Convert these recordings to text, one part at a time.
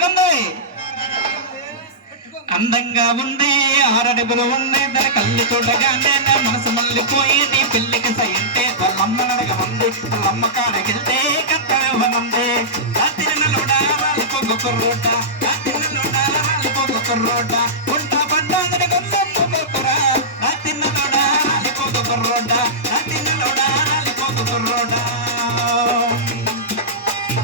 ఎలాగుంది? అందంగా ఉంది, ఆరడుగులు ఉంది, దాని కళ్ళు చూడగానే నా మనసు మళ్ళీపోయి నీ పెళ్లికి సైంటే వాళ్ళమ్మ నడగమంది, వాళ్ళమ్మ కాడకెళ్తే కట్టవనుంది. రాత్రినలోడా రాలిపోగు కుర్రోట, రాత్రినలోడా రాలిపోగు కుర్రోట, ఉంటా పడ్డాదని గొంతమ్మ కొక్కురా. రాత్రినలోడా రాలిపోగు కుర్రోట, రాత్రినలోడా రాలిపోగు కుర్రోట.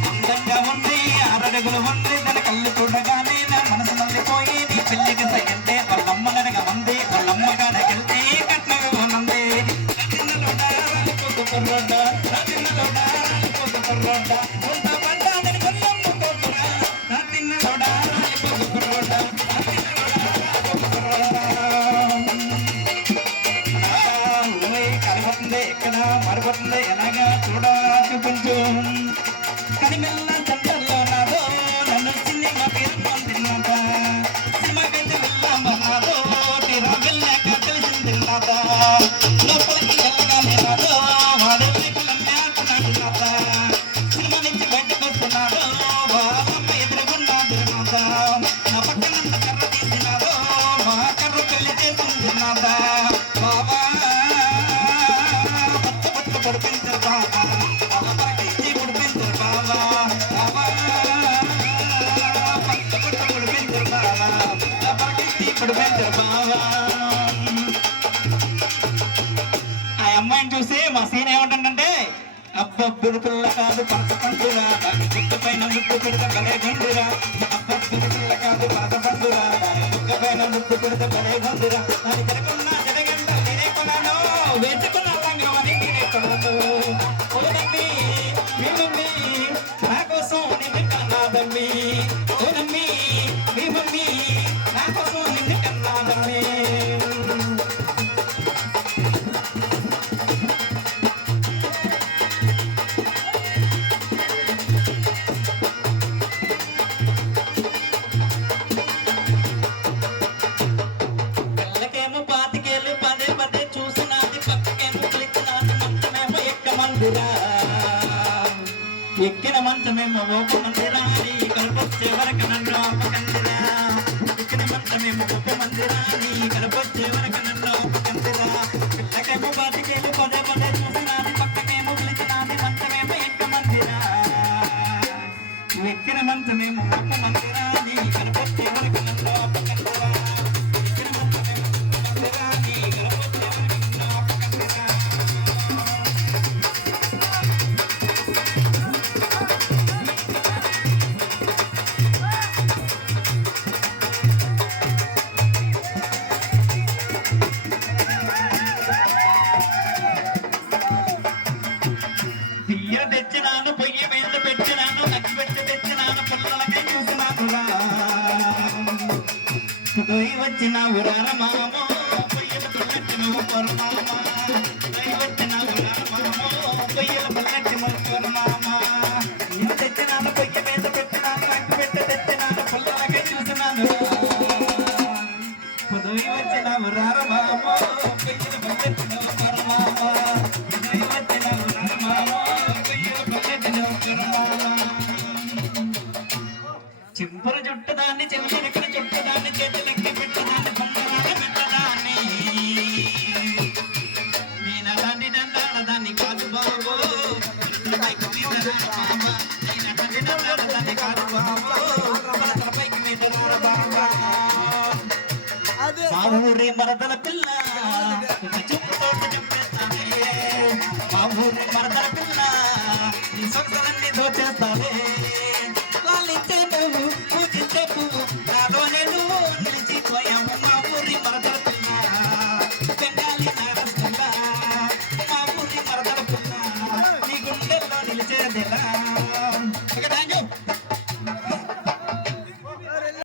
అందంగా ఉంది, ఆరడుగులు ఉంది, దాని కళ్ళు చూడగానే నా మనసు మళ్ళీపోయి నీ పెళ్లికి సైంటే వాళ్ళమ్మ నడగమంది, వాళ్ళమ్మ కాడకెళ్తే కట్టవనుంది. రాత్రినలోడా రాలిపోగు కుర్రోట, రాత్రినలోడా రాలిపోగు కుర్రోట, ఉంటా పడ్డాదని గొంతమ్మ కొక్కురా. రాత్రినలోడా రాలిపోగు కుర్రోట, రాత్రినలోడా రాలిపోగు కుర్రోట. కలిపోతుంది ఎక్కడ మారిపోతుంది ఎలాగా చూడ చూపించు. కనిమెల్ల చంద్రల్లో నాదో నన్ను సినిమా పేరు పొందినాక, సినిమాకైతే వెళ్ళామన్నాదో తీరా వెళ్ళాక తెలిసింది నాక. లోపలికి వెళ్ళగానే నాదో వాడెళ్ళి అంటున్నాడు నాక. సినిమా నుంచి బయటకు వస్తున్నాడు వాళ్ళమ్మ ఎదురుగున్నాడు నాక. నా పక్కనంత కర్ర తీసినాదో మా కర్ర పెళ్లి చేసింది నాక. బాబా పట్టు పడిపించారు బాబా, బాబా ఇచ్చి ఉడిపించారు బాబా, బాబా పట్టు పడిపించారు బాబా, బాబా ఇచ్చి ఉడిపించారు బాబా. ఆ అమ్మాయిని చూసి మా సీన్ ఏమంటుందంటే, అబ్బబ్బుడు పిల్ల కాదు పరస పండురా, దాని బుక్క పైన ముద్దు పెడితే భలే గుండురా. అబ్బబ్బుడు పిల్ల కాదు పరస పండురా, దాని బుక్క పైన ముద్దు పెడితే భలే గుండురా. దాని జరగకున్న జరగంట నేనే కొన్నాను, వేసుకున్న రంగమని నేనే కొన్నాను. ఓ నమ్మి మీ మమ్మీ నా కోసం నిన్ను కన్నాదమ్మి, ఓ నమ్మి మీ మమ్మీ నా కోసం నిన్ను కన్నాదమ్మి. పిల్లకేమో పాతికేళ్ళు పదే పదే చూసినాది, పక్కకేమో పిలిచినాది, మంచమేమో ఎక్కమందిరా. ఎక్కిన మంచమేమో ఒక మందిరా, నీ కలపొచ్చే వరకు నన్ను ఆపకందిరా. ఎక్కిన మంచమేమో ఒక మందిరా, నీ కలపొచ్చే వరకు నన్ను ఆపకందిరా. పిల్లకేమో పాతికేళ్ళు పదే పదే చూసినాది, పక్కకేమో పిలిచినాది, మంచమేమో ఎక్కమందిరా. ఎక్కిన మంచమేమో ఒక మందిరా, నీ కలపొచ్చే వరకు నన్ను ఆపకందిరా. ఎక్కిన మంచమేమో ఒక మందిరా, నీ కలపొచ్చే వరకు నన్ను ఆపకందిరా. బియ్య తెచ్చినాను, పొయ్యి మీద పెట్టినాను, నచ్చి పెట్టి తెచ్చినాను, పిల్లలకై చూసినానురా. పొయ్యి వచ్చినావు రార మామో, పొయ్యిల పల్లెట్టి నువ్వు కొరమామ. పొయ్యి వచ్చినావు రార మామో, పొయ్యిల పల్లెట్టి నువ్వు కొరమామ. బియ్య తెచ్చినాను, పొయ్యి మీద పెట్టినాను, నచ్చి పెట్టి తెచ్చినాను, పిల్లలకై చూసినానురా. పొయ్యి వచ్చినావు రార మామో, పొయ్యిల పల్లెట్టి నువ్వు కొరమామ. పొయ్యి వచ్చినావు రార మామో, పొయ్యిల పల్లెట్టి నువ్వు కొరమామ. చింపుర చుట్టదాన్ని, చెవిరెక్కల చుట్టదాన్ని, చేతులెక్కి పెట్టదాన్ని, బొమ్మరాల పెట్టదాన్ని, నేనలాంటి దండాలదాన్ని కాదు బాబో, పైకి మీద బాబా, నేనలాంటి దండాలదాన్ని కాదు బాబో, పైకి మీద బాబా. మా ఊరి మరదల పిల్ల ఒక చూపుతోటి చెప్పేస్తానే, మా ఊరి మరదల పిల్ల నీ సొంతలన్నీ దోచేస్తానే. లాలించే పువ్వు పూజించే పువ్వు నాలోనే నువ్వు నిలిచిపోయావు. మా ఊరి మరదల పిల్ల బెంగాలీ నారస్తున్నా, మా ఊరి మరదల పిల్ల నీ గుండెల్లో నిలిచేదిలా.